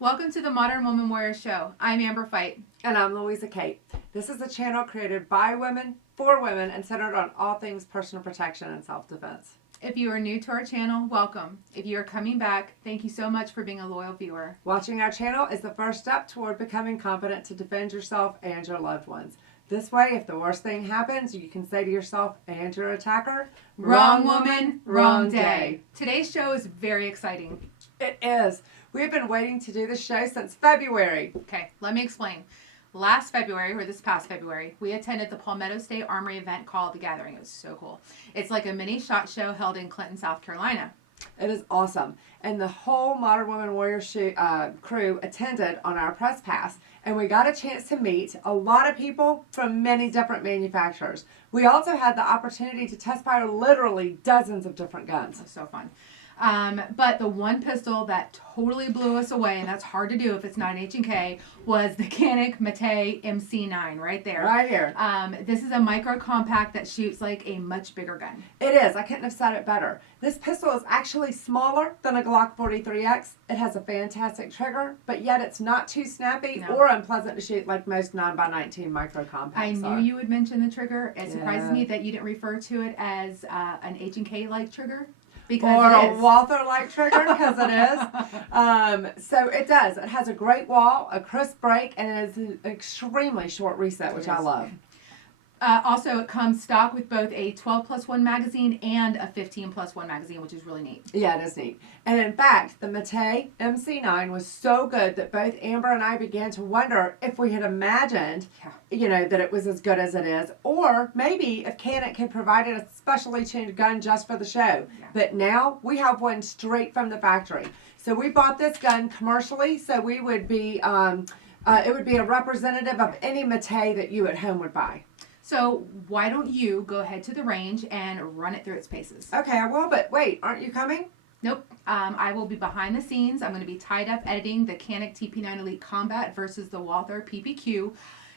Welcome to the Modern Woman Warrior Show. I'm Amber Fight. And I'm Louisa Kate. This is a channel created by women, for women, and centered on all things personal protection and self-defense. If you are new to our channel, welcome. If you are coming back, thank you so much for being a loyal viewer. Watching our channel is the first step toward becoming confident to defend yourself and your loved ones. This way, if the worst thing happens, you can say to yourself and your attacker, wrong woman, wrong day. Today's show is very exciting. It is. We've been waiting to do this show since February. Okay, let me explain. Last February, or this past February, we attended the Palmetto State Armory event called The Gathering. It was so cool. It's like a mini SHOT Show held in Clinton, South Carolina. It is awesome. And the whole Modern Woman Warrior crew attended on our press pass. And we got a chance to meet a lot of people from many different manufacturers. We also had the opportunity to test fire literally dozens of different guns. It was so fun. But the one pistol that totally blew us away, and that's hard to do if it's not an H&K, was the Canik Mete MC9 right there. Right here. This is a micro compact that shoots like a much bigger gun. It is. I couldn't have said it better. This pistol is actually smaller than a Glock 43X. It has a fantastic trigger, but yet it's not too snappy or unpleasant to shoot like most 9x19 micro compacts I knew you would mention the trigger. It surprises me that you didn't refer to it as an H&K-like trigger. Or a Walther-like trigger, because it is. So it does. It has a great wall, a crisp break, and it is an extremely short reset, which I love. Also, it comes stock with both a 12+1 magazine and a 15+1 magazine, which is really neat. Yeah, it is neat. And in fact, the Mete MC9 was so good that both Amber and I began to wonder if we had imagined, that it was as good as it is, or maybe if Canik had provided a specially tuned gun just for the show. Yeah. But now we have one straight from the factory. So we bought this gun commercially, so we would be, it would be a representative of any Mete that you at home would buy. So why don't you go ahead to the range and run it through its paces? Okay, I will, but wait, aren't you coming? Nope. I will be behind the scenes. I'm going to be tied up editing the Canik TP9 Elite Combat versus the Walther PPQ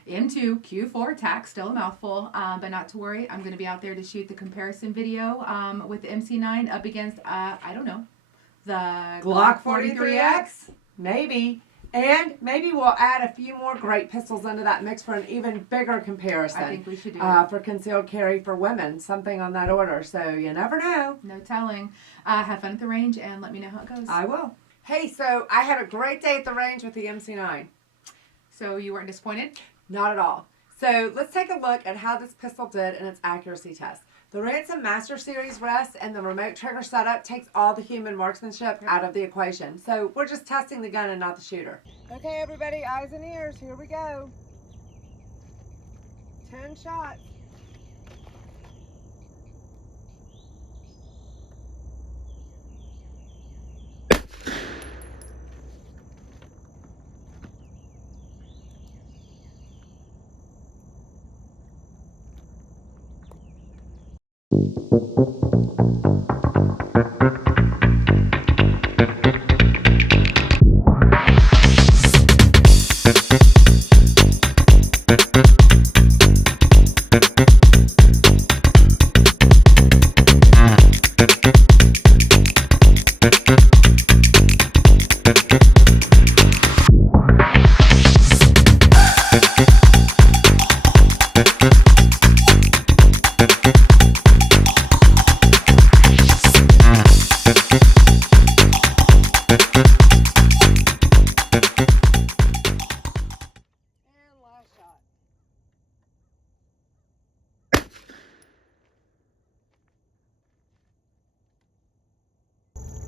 M2 Q4 attack. Still a mouthful, but not to worry. I'm going to be out there to shoot the comparison video with the MC9 up against, I don't know, the Glock 43X? Maybe. And maybe we'll add a few more great pistols into that mix for an even bigger comparison. I think we should do for concealed carry for women, something on that order. So you never know. No telling. Have fun at the range and let me know how it goes. I will. Hey, so I had a great day at the range with the MC9. So you weren't disappointed? Not at all. So let's take a look at how this pistol did in its accuracy test. The Ransom Master Series Rest and the remote trigger setup takes all the human marksmanship out of the equation. So we're just testing the gun and not the shooter. Okay, everybody, eyes and ears. Here we go. 10 shots.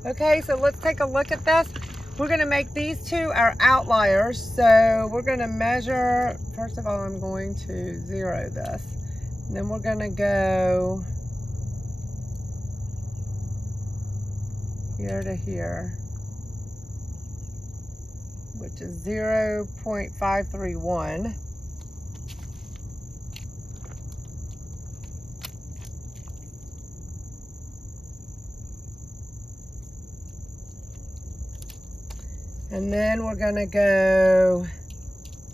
Okay, so let's take a look at this. We're going to make these two our outliers. So we're going to measure, first of all, I'm going to zero this. And then we're going to go here to here, which is 0.531. And then we're going to go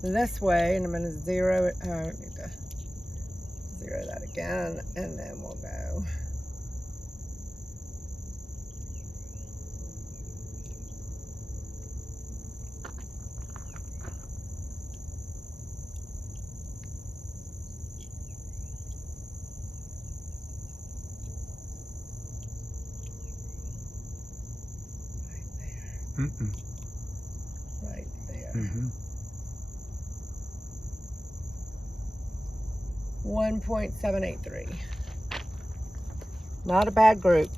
this way, and I'm going to zero it. Oh, I need to zero that again, and then we'll go. Right there. 1.783. Not a bad group.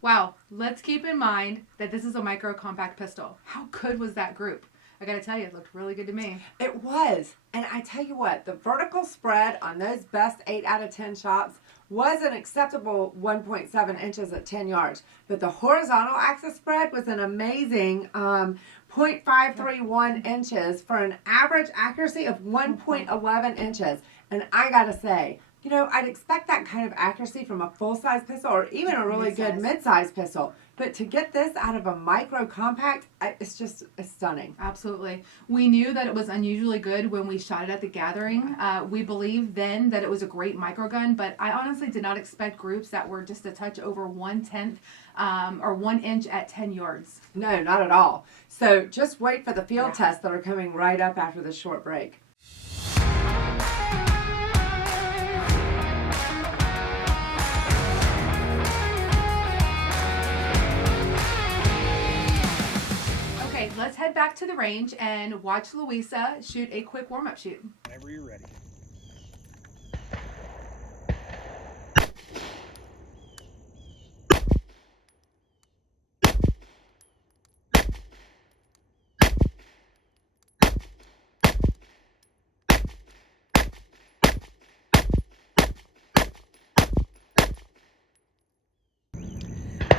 Wow, let's keep in mind that this is a micro compact pistol. How good was that group? I gotta tell you, it looked really good to me. It was. And I tell you what, the vertical spread on those best 8 out of 10 shots was an acceptable 1.7 inches at 10 yards. But the horizontal axis spread was an amazing 0.531 inches for an average accuracy of 1.11 inches. And I gotta say, you know, I'd expect that kind of accuracy from a full-size pistol or even a really good mid-size pistol. But to get this out of a micro compact, it's stunning. Absolutely. We knew that it was unusually good when we shot it at the gathering. We believed then that it was a great micro gun, but I honestly did not expect groups that were just a touch over 1/10 or 1 inch at 10 yards. No, not at all. So just wait for the field tests that are coming right up after this short break. Let's head back to the range and watch Louisa shoot a quick warm-up shoot. Whenever you're ready.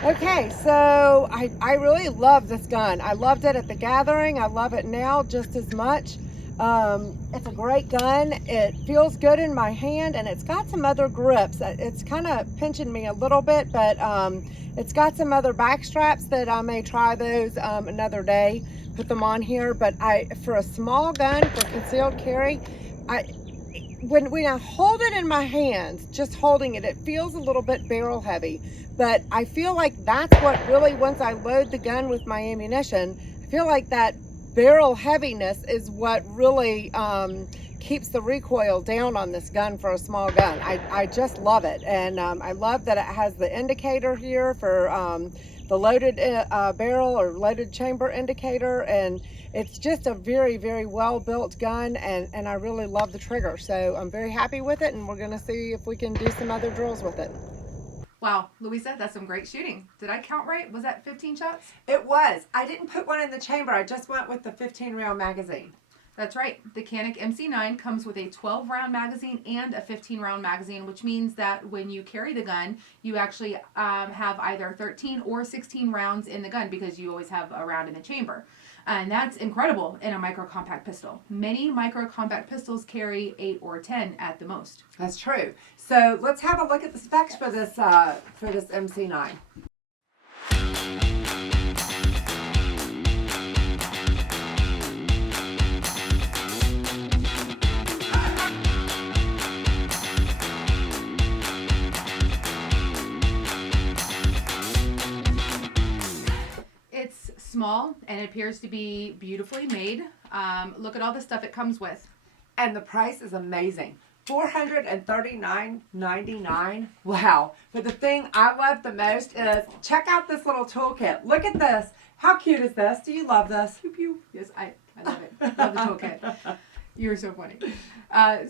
Okay, so I really love this gun. I loved it at the gathering. I love it now just as much. It's a great gun. It feels good in my hand, and it's got some other grips. It's kind of pinching me a little bit, but it's got some other back straps that I may try those another day, put them on here. But for a small gun, for concealed carry, when I hold it in my hands, just holding it, it feels a little bit barrel heavy. But I feel like that's what really, once I load the gun with my ammunition, I feel like that barrel heaviness is what really keeps the recoil down on this gun for a small gun. I just love it. And I love that it has the indicator here for the loaded barrel or loaded chamber indicator. And it's just a very, very well built gun, and I really love the trigger. So I'm very happy with it, and we're gonna see if we can do some other drills with it. Wow, Louisa, that's some great shooting. Did I count right? Was that 15 shots? It was. I didn't put one in the chamber. I just went with the 15 round magazine. That's right. The Canik MC9 comes with a 12 round magazine and a 15 round magazine, which means that when you carry the gun, you actually have either 13 or 16 rounds in the gun because you always have a round in the chamber. And that's incredible in a micro compact pistol. Many micro compact pistols carry 8 or 10 at the most. That's true. So let's have a look at the specs for this MC9. It's small and it appears to be beautifully made. Look at all the stuff it comes with. And the price is amazing. $439.99. Wow. But the thing I love the most is check out this little toolkit. Look at this. How cute is this? Do you love this? Pew, pew. Yes, I love it. Love the toolkit. You're so funny.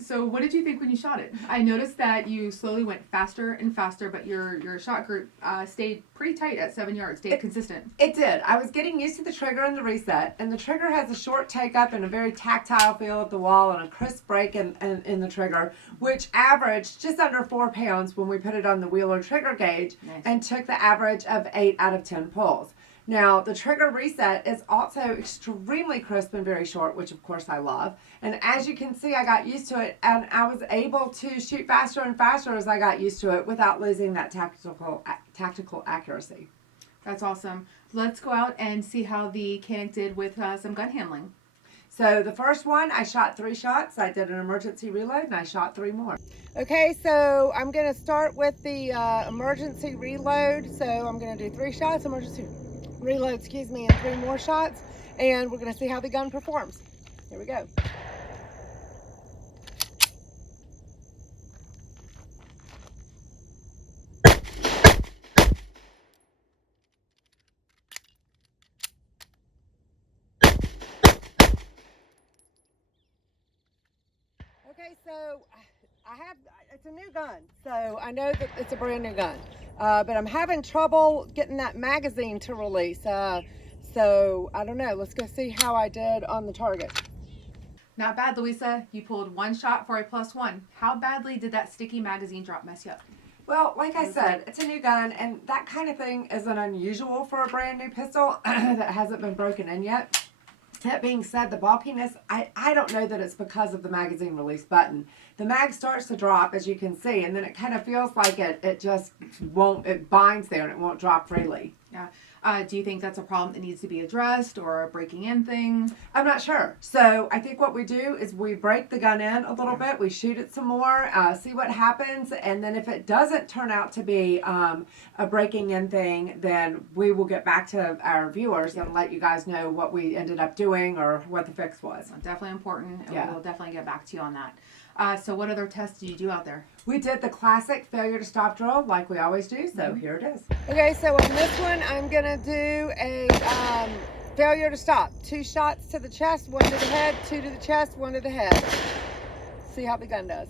So what did you think when you shot it? I noticed that you slowly went faster and faster, but your shot group stayed pretty tight at 7 yards, stayed consistent. It did. I was getting used to the trigger and the reset, and the trigger has a short take up and a very tactile feel at the wall and a crisp break in the trigger, which averaged just under 4 pounds when we put it on the Wheeler trigger gauge. Nice. And took the average of 8 out of 10 pulls. Now, the trigger reset is also extremely crisp and very short, which of course I love. And as you can see, I got used to it, and I was able to shoot faster and faster as I got used to it without losing that tactical accuracy. That's awesome. Let's go out and see how the Canik did with some gun handling. So the first one, I shot 3 shots. I did an emergency reload, and I shot 3 more. Okay, so I'm going to start with the emergency reload. So I'm going to do 3 shots, emergency reload, excuse me, and 3 more shots, and we're going to see how the gun performs. Here we go. Okay, so it's a new gun, so I know that it's a brand new gun, but I'm having trouble getting that magazine to release. So I don't know. Let's go see how I did on the target. Not bad, Louisa. You pulled one shot for a +1. How badly did that sticky magazine drop mess you up? Well, like I said, it's a new gun, and that kind of thing isn't unusual for a brand new pistol that hasn't been broken in yet. That being said, the bulkiness, I don't know that it's because of the magazine release button. The mag starts to drop, as you can see, and then it kind of feels like it just won't, it binds there and it won't drop freely. Yeah. Do you think that's a problem that needs to be addressed or a breaking in thing? I'm not sure. So I think what we do is we break the gun in a little bit, we shoot it some more, see what happens, and then if it doesn't turn out to be a breaking in thing, then we will get back to our viewers and let you guys know what we ended up doing or what the fix was. Definitely important, and we'll definitely get back to you on that. So what other tests did you do out there? We did the classic failure to stop drill like we always do, so here it is. Okay, so on this one, I'm going to do a failure to stop. 2 shots to the chest, 1 to the head, 2 to the chest, 1 to the head. See how the gun does.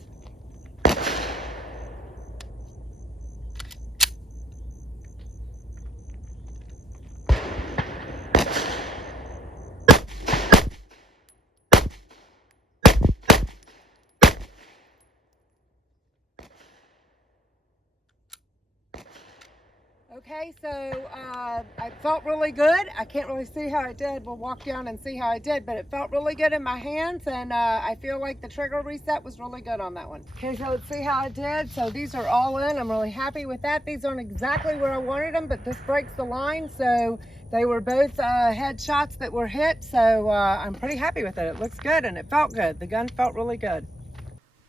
Okay, so I felt really good. I can't really see how I did. We'll walk down and see how I did, but it felt really good in my hands, and I feel like the trigger reset was really good on that one. Okay, so let's see how I did. So these are all in. I'm really happy with that. These aren't exactly where I wanted them, but this breaks the line. So they were both head shots that were hit, so I'm pretty happy with it. It looks good, and it felt good. The gun felt really good.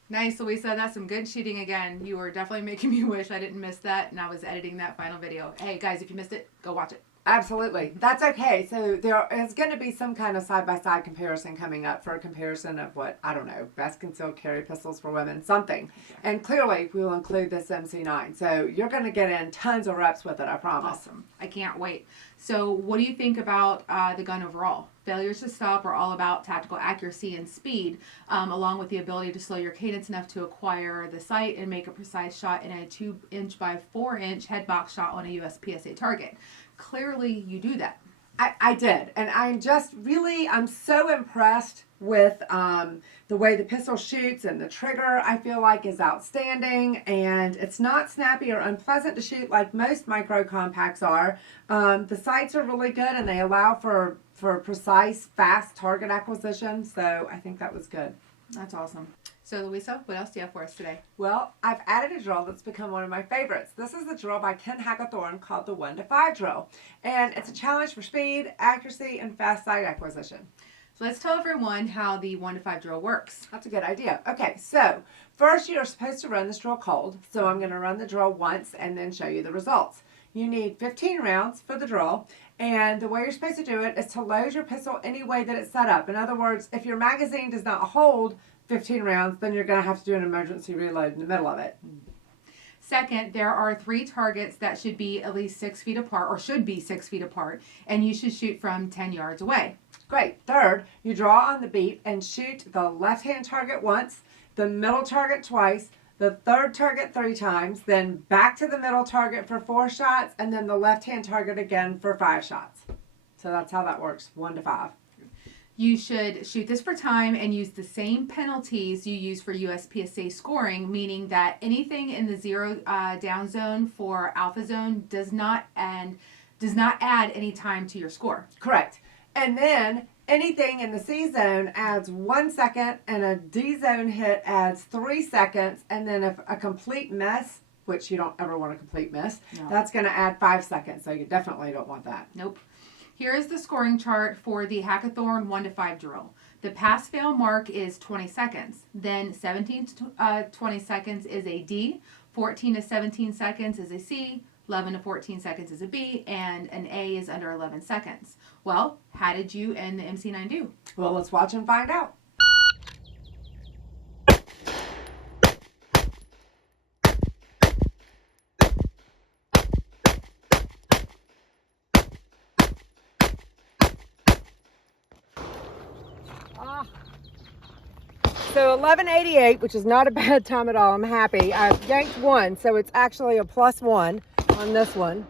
Nice, Louisa. That's some good shooting again. You were definitely making me wish I didn't miss that, and I was editing that final video. Hey, guys, if you missed it, go watch it. Absolutely. That's okay. So there is going to be some kind of side-by-side comparison coming up for a comparison of what, I don't know, best concealed carry pistols for women, something. And clearly we will include this MC9. So you're going to get in tons of reps with it, I promise. Awesome. I can't wait. So what do you think about the gun overall? Failures to stop are all about tactical accuracy and speed, along with the ability to slow your cadence enough to acquire the sight and make a precise shot in a 2" by 4" head box shot on a US PSA target. Clearly you do that. I did, and I'm so impressed with the way the pistol shoots, and the trigger I feel like is outstanding, and it's not snappy or unpleasant to shoot like most micro compacts are. The sights are really good, and they allow for precise, fast target acquisition, so I think that was good. That's awesome. So Louisa, what else do you have for us today? Well, I've added a drill that's become one of my favorites. This is a drill by Ken Hackathorn called the 1 to 5 drill. And it's a challenge for speed, accuracy, and fast sight acquisition. So let's tell everyone how the 1 to 5 drill works. That's a good idea. Okay, so first you're supposed to run this drill cold. So I'm going to run the drill once and then show you the results. You need 15 rounds for the drill, and the way you're supposed to do it is to load your pistol any way that it's set up. In other words, if your magazine does not hold 15 rounds, then you're going to have to do an emergency reload in the middle of it. Second, there are 3 targets that should be at least 6 feet apart, or should be 6 feet apart, and you should shoot from 10 yards away. Great. Third, you draw on the beat and shoot the left-hand target once, the middle target twice, the third target 3 times, then back to the middle target for 4 shots, and then the left-hand target again for 5 shots. So that's how that works, 1 to 5. You should shoot this for time and use the same penalties you use for USPSA scoring, meaning that anything in the 0 down zone for alpha zone does not add any time to your score. Correct. And then anything in the C zone adds 1 second, and a D zone hit adds 3 seconds, and then if a complete miss, which you don't ever want a complete miss, that's going to add 5 seconds. So you definitely don't want that. Nope. Here is the scoring chart for the Hackathorn 1 to 5 drill. The pass-fail mark is 20 seconds. Then 17 to 20 seconds is a D, 14 to 17 seconds is a C, 11 to 14 seconds is a B, and an A is under 11 seconds. Well, how did you and the MC9 do? Well, let's watch and find out. So 1188, which is not a bad time at all. I'm happy. I've yanked one, so it's actually a +1 on this one.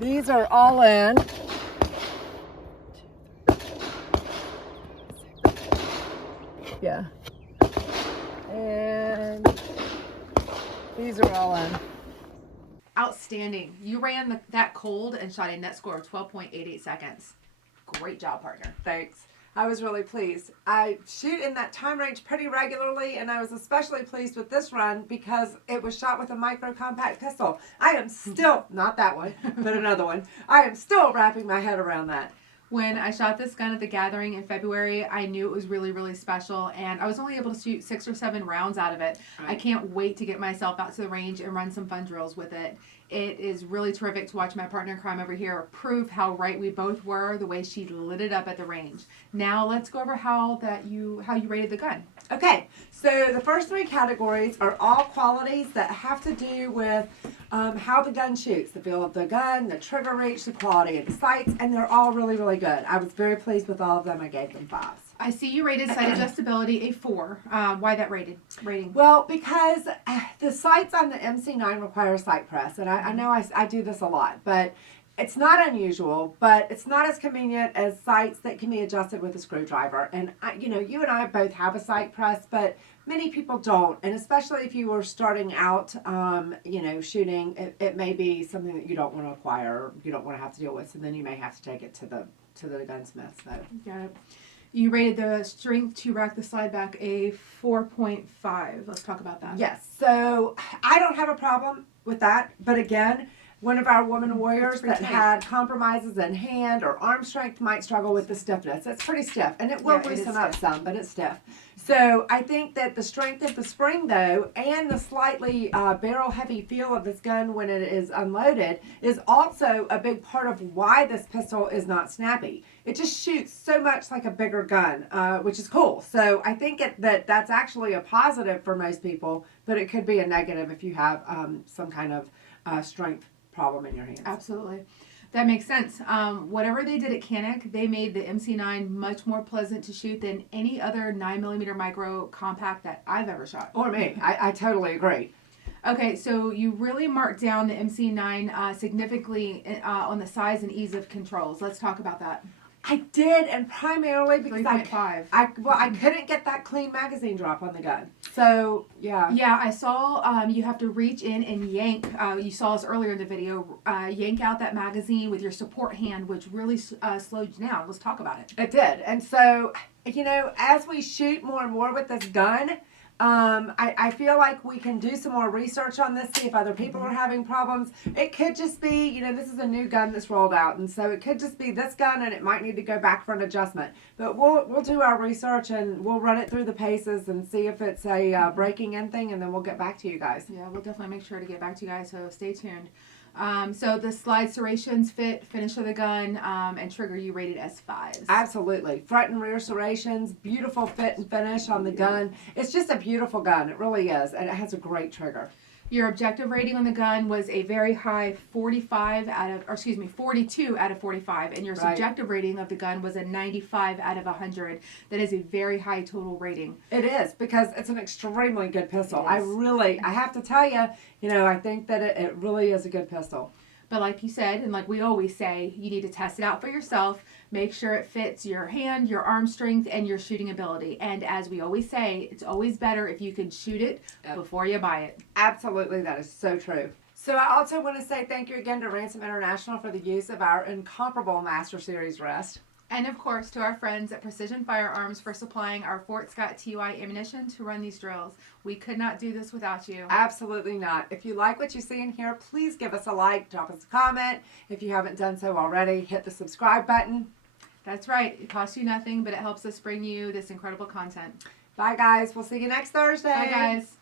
These are all in. Yeah. And these are all in. Outstanding. You ran that cold and shot a net score of 12.88 seconds. Great job, partner. Thanks. I was really pleased. I shoot in that time range pretty regularly, and I was especially pleased with this run because it was shot with a micro compact pistol. I am still, not that one, but another one, I am still wrapping my head around that. When I shot this gun at the gathering in February, I knew it was really, really special, and I was only able to shoot 6 or 7 rounds out of it. Right. I can't wait to get myself out to the range and run some fun drills with it. It is really terrific to watch my partner in crime over here prove how right we both were the way she lit it up at the range. Now let's go over how you rated the gun. Okay, so the first 3 categories are all qualities that have to do with how the gun shoots, the feel of the gun, the trigger reach, the quality of the sights, and they're all really, really good. I was very pleased with all of them. I gave them 5s. I see you rated sight adjustability a 4. Why that rating? Well, because the sights on the MC9 require sight press, and I know I do this a lot, but it's not unusual, but it's not as convenient as sights that can be adjusted with a screwdriver. And you and I both have a sight press, but many people don't, and especially if you were starting out, shooting, it may be something that you don't want to acquire, or you don't want to have to deal with, so then you may have to take it to the gunsmith. So. Got it. You rated the strength to rack the slide back a 4.5. Let's talk about that. Yes. So I don't have a problem with that. But again, one of our women warriors that had compromises in hand or arm strength might struggle with the stiffness. It's pretty stiff. And it will loosen up some, but it's stiff. So I think that the strength of the spring, though, and the slightly barrel-heavy feel of this gun when it is unloaded is also a big part of why this pistol is not snappy. It just shoots so much like a bigger gun, which is cool. So I think that's actually a positive for most people, but it could be a negative if you have some kind of strength problem in your hands. Absolutely. That makes sense. Whatever they did at Canik, they made the MC9 much more pleasant to shoot than any other 9mm micro compact that I've ever shot. Or me. I totally agree. Okay, so you really marked down the MC9 significantly on the size and ease of controls. Let's talk about that. I did, and primarily because 3.5. I couldn't get that clean magazine drop on the gun. So, yeah. Yeah, I saw you have to reach in and yank. You saw us earlier in the video. Yank out that magazine with your support hand, which really slowed you down. Let's talk about it. It did. And so, as we shoot more and more with this gun, I feel like we can do some more research on this, see if other people are having problems. It could just be, this is a new gun that's rolled out, and so it could just be this gun, and it might need to go back for an adjustment. But we'll do our research, and we'll run it through the paces and see if it's a breaking in thing, and then we'll get back to you guys. Yeah, we'll definitely make sure to get back to you guys, so stay tuned. So the slide serrations, fit, finish of the gun, and trigger you rated as 5s. Absolutely. Front and rear serrations, beautiful fit and finish on the gun. It's just a beautiful gun. It really is. And it has a great trigger. Your objective rating on the gun was a very high 42 out of 45. And your subjective rating of the gun was a 95 out of 100. That is a very high total rating. It is, because it's an extremely good pistol. I have to tell you, I think that it really is a good pistol. But like you said, and like we always say, you need to test it out for yourself. Make sure it fits your hand, your arm strength, and your shooting ability. And as we always say, it's always better if you can shoot it before you buy it. Absolutely, that is so true. So I also want to say thank you again to Ransom International for the use of our incomparable Master Series Rest. And of course, to our friends at Precision Firearms for supplying our Fort Scott TY ammunition to run these drills. We could not do this without you. Absolutely not. If you like what you see in here, please give us a like, drop us a comment. If you haven't done so already, hit the subscribe button. That's right. It costs you nothing, but it helps us bring you this incredible content. Bye, guys. We'll see you next Thursday. Bye, guys.